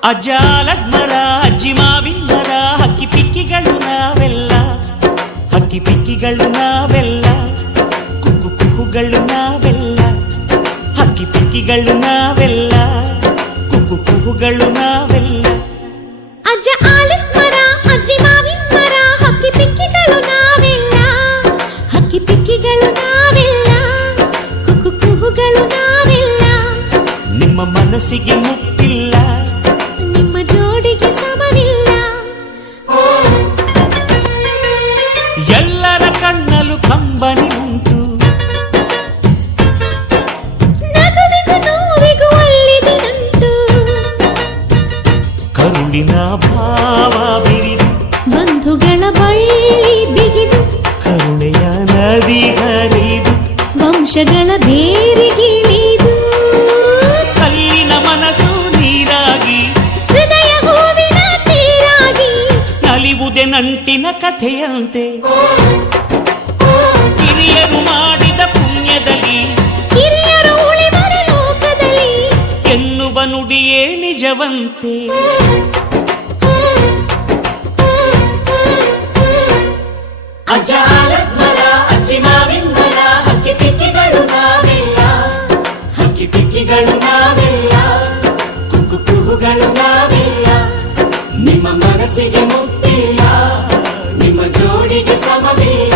ಅಜ್ಜಾಲಗ್ಮರ ಅಜ್ಜಿ ಮಾವಿಂದರ ಹಕ್ಕಿ ಪಿಕ್ಕಿಗಳು ನಾವೆಲ್ಲ ಹಕ್ಕಿ ಪಿಕ್ಕಿಗಳು ನಾವೆಲ್ಲ ಕುಕ್ಕು ಕುಹುಗಳು ನಾವೆಲ್ಲ ಹಕ್ಕಿ ಪಿಕ್ಕಿಗಳು ನಾವೆಲ್ಲ ಕುಕ್ಕು ಕುಹುಗಳು ನಾವೆಲ್ಲ ಅಜ್ಜ ಆಲಿವ್ ಮರ ಅಜ್ಜಿ ಮಾವಿನ ಮರ ಹಕ್ಕಿ ಪಿಕ್ಕಿಗಳು ನಾವೆಲ್ಲ ಹಕ್ಕಿ ಪಿಕ್ಕಿಗಳು ನಾವೆಲ್ಲ ಕುಕ್ಕು ಕುಹುಗಳು ನಾವೆಲ್ಲ ನಿಮ್ಮ ಮನಸ್ಸಿಗೆ ಮುಟ್ಟಿಲ್ಲ ಕರುಳಿನ ಭಾವ ಬಿರಿದು ಬಂಧುಗಳ ಬಳ್ಳಿ ಬಿಗಿದು. ಕರುಣೆಯ ನದಿ ಹರಿದು. ವಂಶಗಳ ಬೇರಿಗಿಳಿದು ಕಲ್ಲಿನ ಮನಸ್ಸು ನೀರಾಗಿ. ಹೃದಯ ಹೂವಿನ ತೀರಾಗಿ. ನಲಿವುದೆ ನಂಟಿನ ಕಥೆಯಂತೆ. ಹಿರಿಯರು ಮಾಡಿದ ಪುಣ್ಯದಲ್ಲಿ. ಹಿರಿಯರು ಉಳಿವರ ಲೋಕದಲ್ಲಿ. ಎನ್ನುವ ನುಡಿಯೇ ನಿಜವಂತೆ. ನಿಮ್ಮ ಮನಸ್ಸಿಗೆ ಮುಕ್ತಿಲ್ಲ ನಿಮ್ಮ ಜೋಡಿಗೆ ಸಮವಿಲ್ಲ